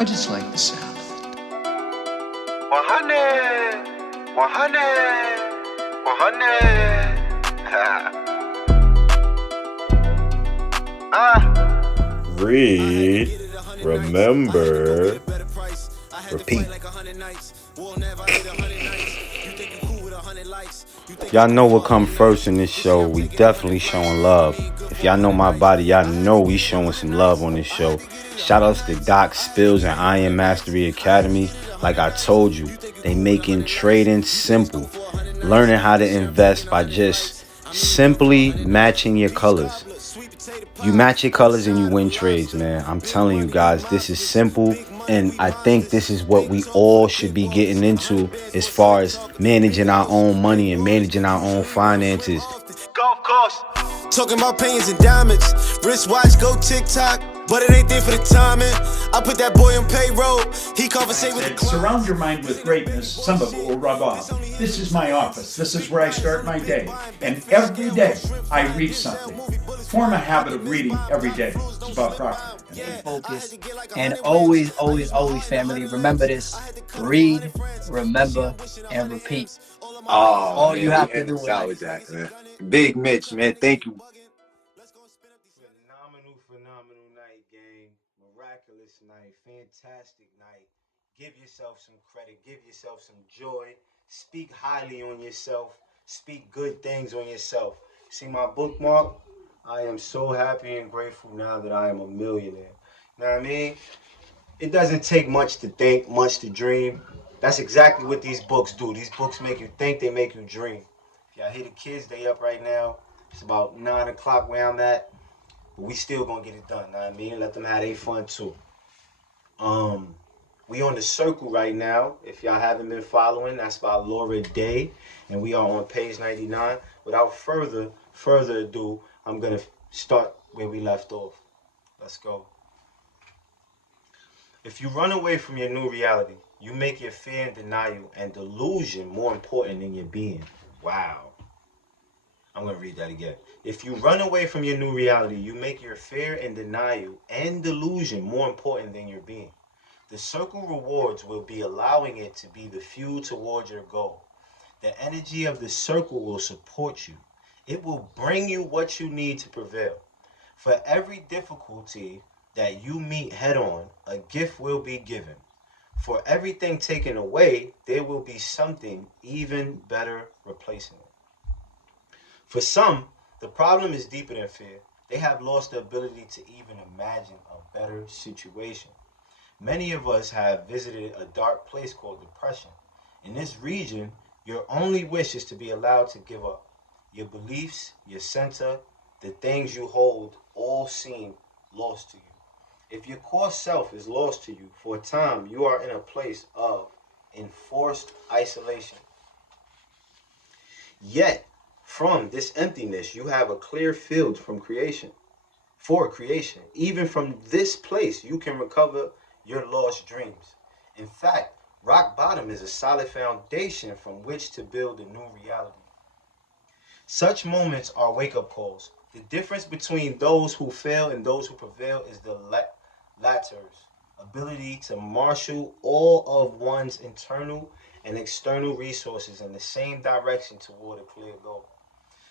I just like the sound of it. 100, 100, 100. Read, remember, repeat. Y'all know what come first in this show. We definitely showing love. If y'all know my body, y'all know we showing some love on this show. Shout outs to Doc Spills and Iron Mastery Academy. Like I told you, they making trading simple. Learning how to invest by just simply matching your colors. You match your colors and you win trades, man. I'm telling you guys, this is simple. And I think this is what we all should be getting into as far as managing our own money and managing our own finances. Golf course. Talking about pennies and diamonds. Wristwatch, go TikTok. But it ain't there for the timing. I put that boy on payroll. He conversate with the client. Surround your mind with greatness. Some of it will rub off. This is my office. This is where I start my day. And every day I read something. Form a habit of reading every day. It's about profit. Focus. And always, family, remember this. Read, remember, and repeat. All you have to do is was that, man. Big Mitch, man. Thank you. Phenomenal night, gang. Miraculous night. Fantastic night. Give yourself some credit. Give yourself some joy. Speak highly on yourself. Speak good things on yourself. See my bookmark? I am so happy and grateful now that I am a millionaire. You know what I mean? It doesn't take much to think, much to dream. That's exactly what these books do. These books make you think, they make you dream. If y'all hear the kids, they up right now. It's about 9 o'clock where I'm at. But we still gonna get it done, know what I mean? Let them have their fun too. We on the circle right now. If y'all haven't been following, that's by Laura Day. And we are on page 99. Without further ado, I'm gonna start where we left off. Let's go. If you run away from your new reality, you make your fear and denial and delusion more important than your being. Wow. I'm going to read that again. If you run away from your new reality, you make your fear and denial and delusion more important than your being. The circle rewards will be allowing it to be the fuel towards your goal. The energy of the circle will support you. It will bring you what you need to prevail. For every difficulty that you meet head on, a gift will be given. For everything taken away, there will be something even better replacing it. For some, the problem is deeper than fear. They have lost the ability to even imagine a better situation. Many of us have visited a dark place called depression. In this region, your only wish is to be allowed to give up. Your beliefs, your center, the things you hold all seem lost to you. If your core self is lost to you, for a time you are in a place of enforced isolation. Yet, from this emptiness, you have a clear field from creation, for creation. Even from this place, you can recover your lost dreams. In fact, rock bottom is a solid foundation from which to build a new reality. Such moments are wake-up calls. The difference between those who fail and those who prevail is the latter's ability to marshal all of one's internal and external resources in the same direction toward a clear goal.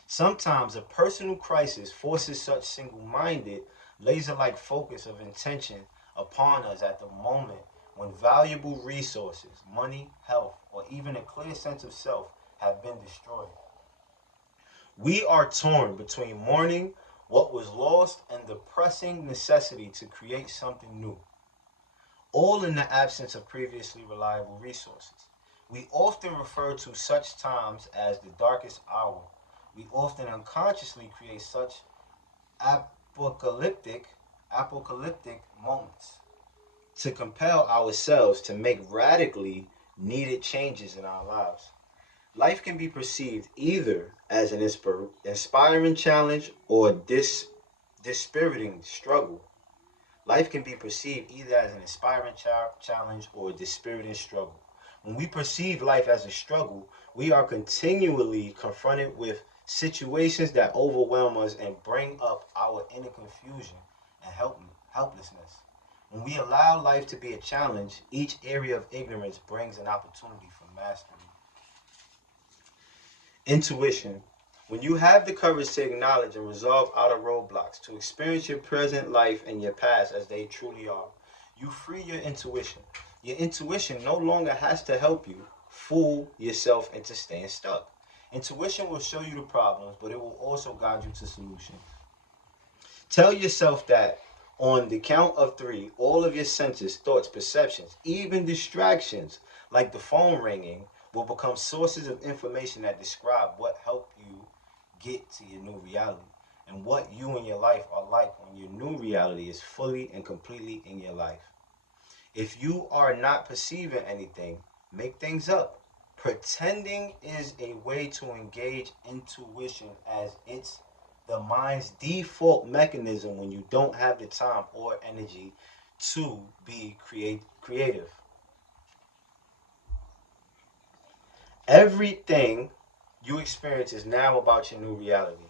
Sometimes a personal crisis forces such single-minded, laser-like focus of intention upon us at the moment when valuable resources, money, health, or even a clear sense of self have been destroyed. We are torn between mourning what was lost and the pressing necessity to create something new, all in the absence of previously reliable resources. We often refer to such times as the darkest hour. We often unconsciously create such apocalyptic moments to compel ourselves to make radically needed changes in our lives. Life can be perceived either as an inspiring challenge or dispiriting struggle. Life can be perceived either as an inspiring challenge or a dispiriting struggle. When we perceive life as a struggle, we are continually confronted with situations that overwhelm us and bring up our inner confusion and helplessness. When we allow life to be a challenge, each area of ignorance brings an opportunity for mastery. Intuition. When you have the courage to acknowledge and resolve outer roadblocks, to experience your present life and your past as they truly are, you free your intuition. Your intuition no longer has to help you fool yourself into staying stuck. Intuition will show you the problems, but it will also guide you to solutions. Tell yourself that on the count of 3, all of your senses, thoughts, perceptions, even distractions like the phone ringing will become sources of information that describe what helped you get to your new reality and what you and your life are like when your new reality is fully and completely in your life. If you are not perceiving anything, make things up. Pretending is a way to engage intuition as it's the mind's default mechanism when you don't have the time or energy to be creative. Everything you experience is now about your new reality.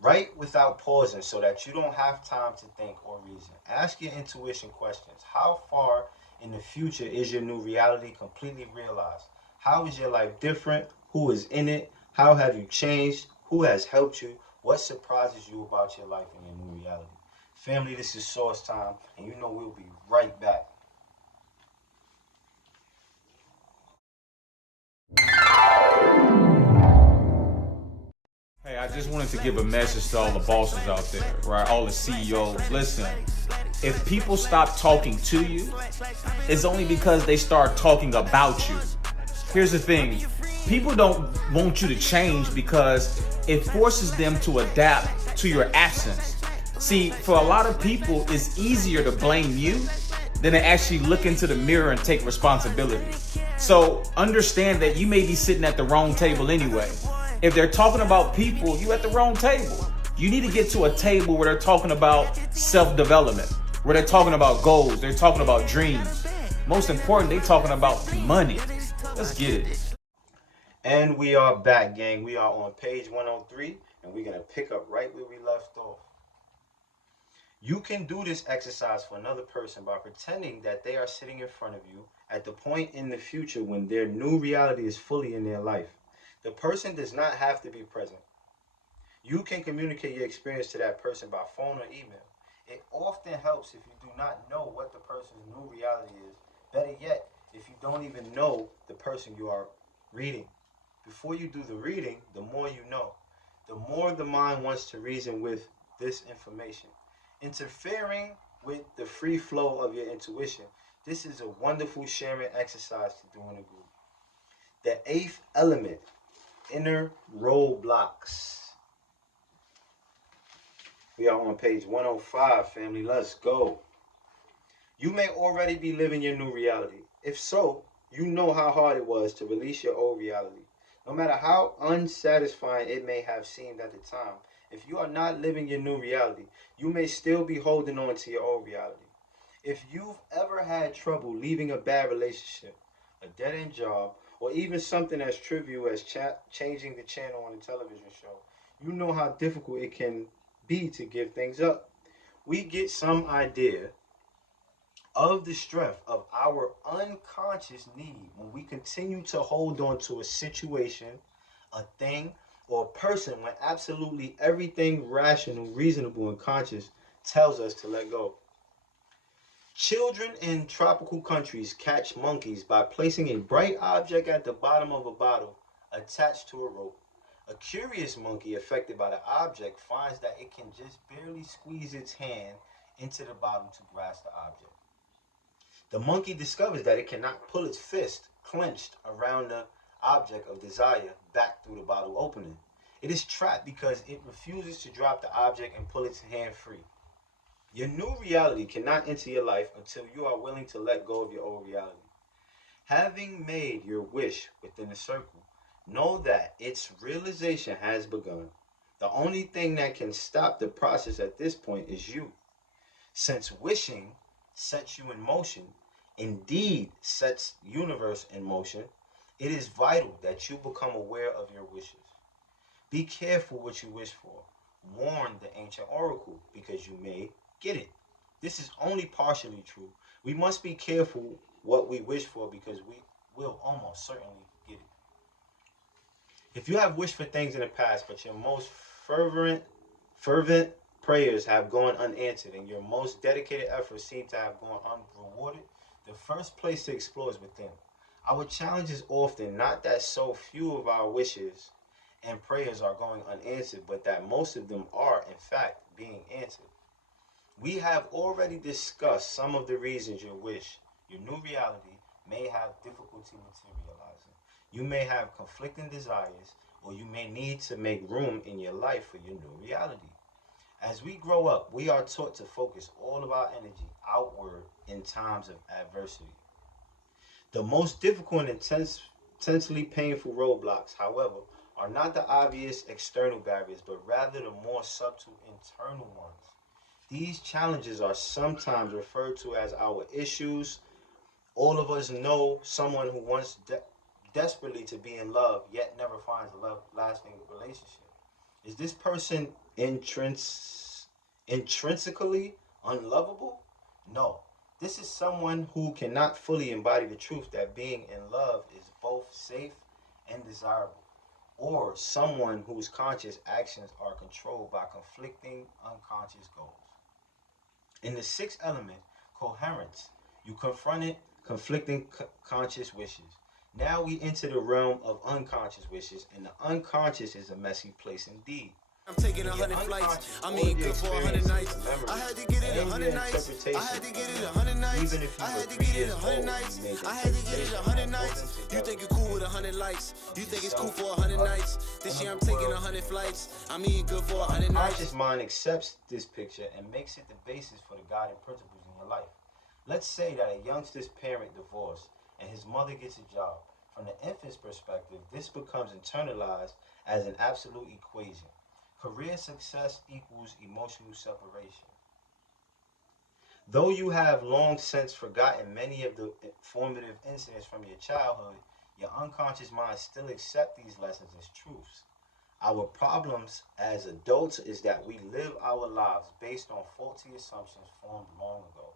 Write without pausing so that you don't have time to think or reason. Ask your intuition questions. How far in the future is your new reality completely realized? How is your life different? Who is in it? How have you changed? Who has helped you? What surprises you about your life and your new reality? Family, this is Source Time, and you know we'll be right back. Hey, I just wanted to give a message to all the bosses out there, right? All the CEOs. Listen, if people stop talking to you, it's only because they start talking about you. Here's the thing. People don't want you to change because it forces them to adapt to your absence. See, for a lot of people, it's easier to blame you than to actually look into the mirror and take responsibility. So understand that you may be sitting at the wrong table anyway. If they're talking about people, you're at the wrong table. You need to get to a table where they're talking about self-development, where they're talking about goals, they're talking about dreams. Most important, they're talking about money. Let's get it. And we are back, gang. We are on page 103, and we're going to pick up right where we left off. You can do this exercise for another person by pretending that they are sitting in front of you at the point in the future when their new reality is fully in their life. The person does not have to be present. You can communicate your experience to that person by phone or email. It often helps if you do not know what the person's new reality is. Better yet, if you don't even know the person you are reading. Before you do the reading, the more you know. The more the mind wants to reason with this information. Interfering with the free flow of your intuition. This is a wonderful sharing exercise to do in a group. The 8th element, inner roadblocks. We are on page 105, family. Let's go. You may already be living your new reality. If so, you know how hard it was to release your old reality. No matter how unsatisfying it may have seemed at the time, if you are not living your new reality, you may still be holding on to your old reality. If you've ever had trouble leaving a bad relationship, a dead-end job, or even something as trivial as changing the channel on a television show, you know how difficult it can be to give things up. We get some idea of the strength of our unconscious need when we continue to hold on to a situation, a thing, or a person when absolutely everything rational, reasonable, and conscious tells us to let go. Children in tropical countries catch monkeys by placing a bright object at the bottom of a bottle attached to a rope. A curious monkey affected by the object finds that it can just barely squeeze its hand into the bottom to grasp the object. The monkey discovers that it cannot pull its fist clenched around the object of desire back through the bottle opening. It is trapped because it refuses to drop the object and pull its hand free. Your new reality cannot enter your life until you are willing to let go of your old reality. Having made your wish within a circle, know that its realization has begun. The only thing that can stop the process at this point is you. Since wishing sets you in motion, indeed sets the universe in motion, it is vital that you become aware of your wishes. Be careful what you wish for. Warn the ancient oracle because you may get it. This is only partially true. We must be careful what we wish for because we will almost certainly get it. If you have wished for things in the past, but your most fervent prayers have gone unanswered and your most dedicated efforts seem to have gone unrewarded, the first place to explore is within. Our challenge is often not that so few of our wishes and prayers are going unanswered, but that most of them are, in fact, being answered. We have already discussed some of the reasons your wish, your new reality, may have difficulty materializing. You may have conflicting desires, or you may need to make room in your life for your new reality. As we grow up, we are taught to focus all of our energy outward in times of adversity. The most difficult and intensely painful roadblocks, however, are not the obvious external barriers, but rather the more subtle internal ones. These challenges are sometimes referred to as our issues. All of us know someone who wants desperately to be in love, yet never finds a lasting relationship. Is this person intrinsically unlovable? No. This is someone who cannot fully embody the truth that being in love is both safe and desirable, or someone whose conscious actions are controlled by conflicting unconscious goals. In the sixth element, coherence, you confronted conflicting conscious wishes. Now we enter the realm of unconscious wishes, and the unconscious is a messy place indeed. I'm taking 100 flights. I mean, good for 100 nights. I had to get it 100 nights. I had to get it 100 nights. I had to get it 100 nights. I had to get it 100 nights. You think you're cool with 100 likes? You think it's cool for 100 nights? This year I'm taking 100 flights. I mean, good for 100 nights. Unconscious mind accepts this picture and makes it the basis for the guiding principles in your life. Let's say that a youngster's parent divorced and his mother gets a job. From the infant's perspective, this becomes internalized as an absolute equation. Career success equals emotional separation. Though you have long since forgotten many of the formative incidents from your childhood, your unconscious mind still accepts these lessons as truths. Our problems as adults is that we live our lives based on faulty assumptions formed long ago.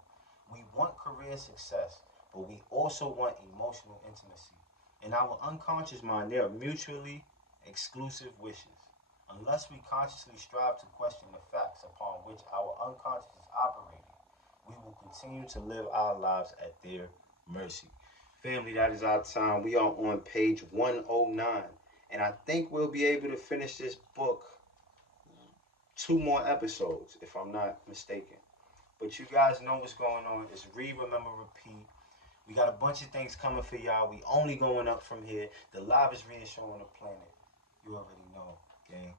We want career success, but we also want emotional intimacy. In our unconscious mind, they are mutually exclusive wishes. Unless we consciously strive to question the facts upon which our unconscious is operating, we will continue to live our lives at their mercy. Family, that is our time. We are on page 109. And I think we'll be able to finish this book 2 more episodes, if I'm not mistaken. But you guys know what's going on. It's read, remember, repeat. We got a bunch of things coming for y'all. We only going up from here. The live is reassuring the planet. You already know, gang.